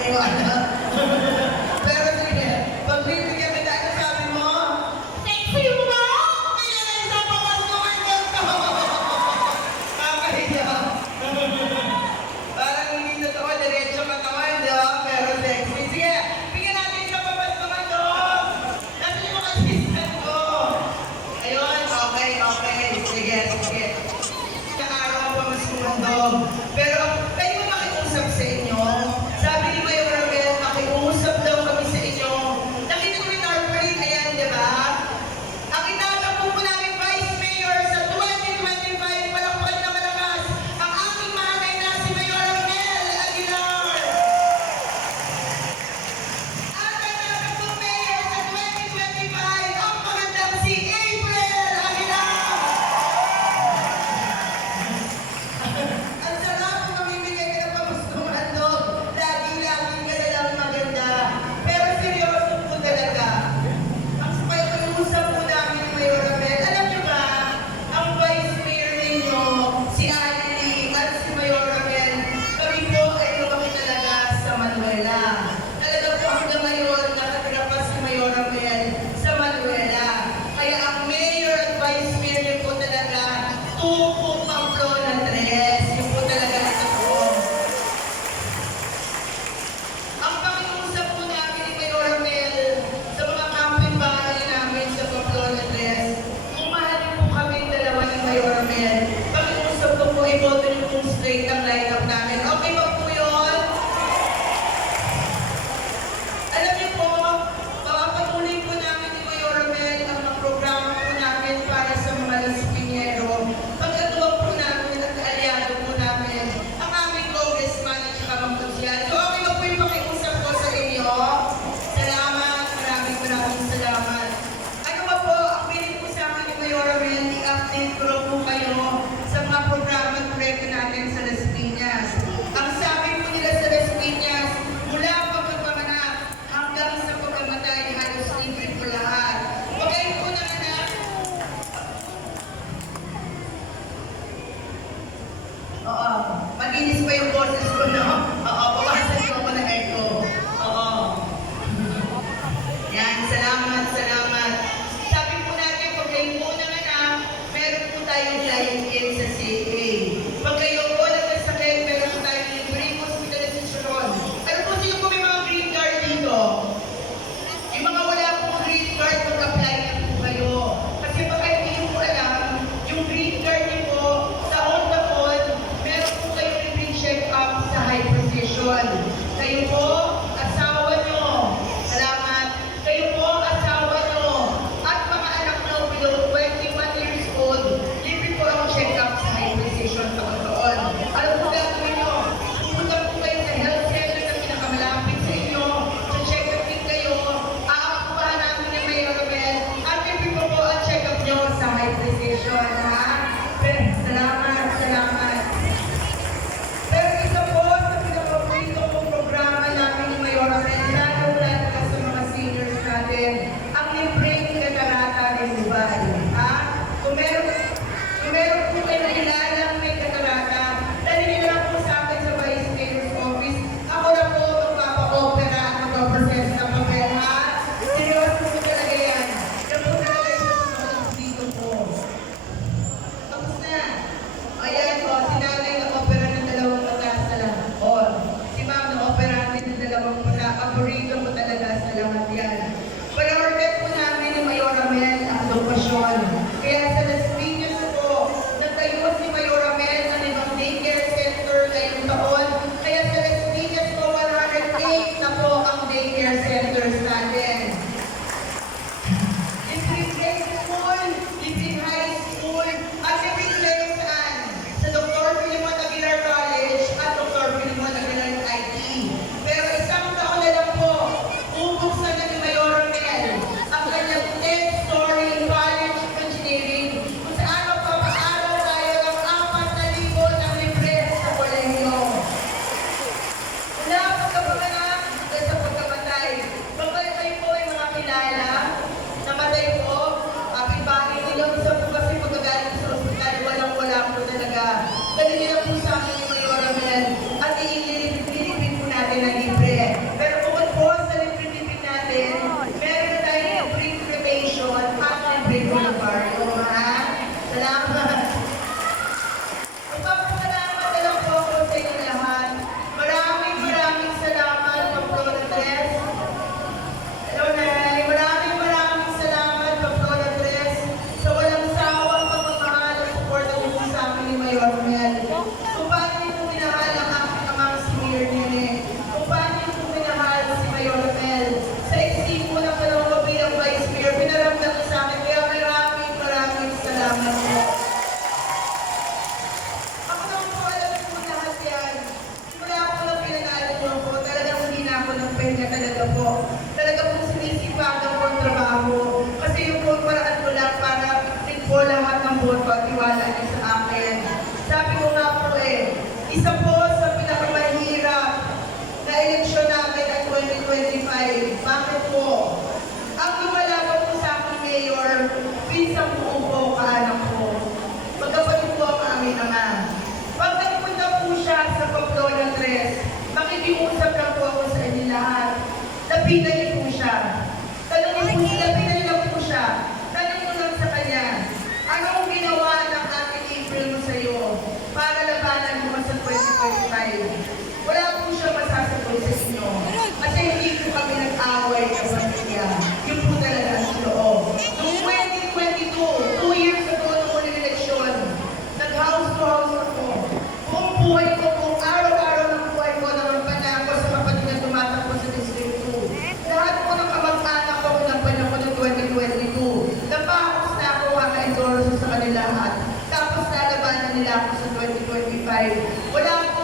เองก่อนนะ Railroad to Paborito ko talaga sa lahat yan. nila ako sa 2025. Wala po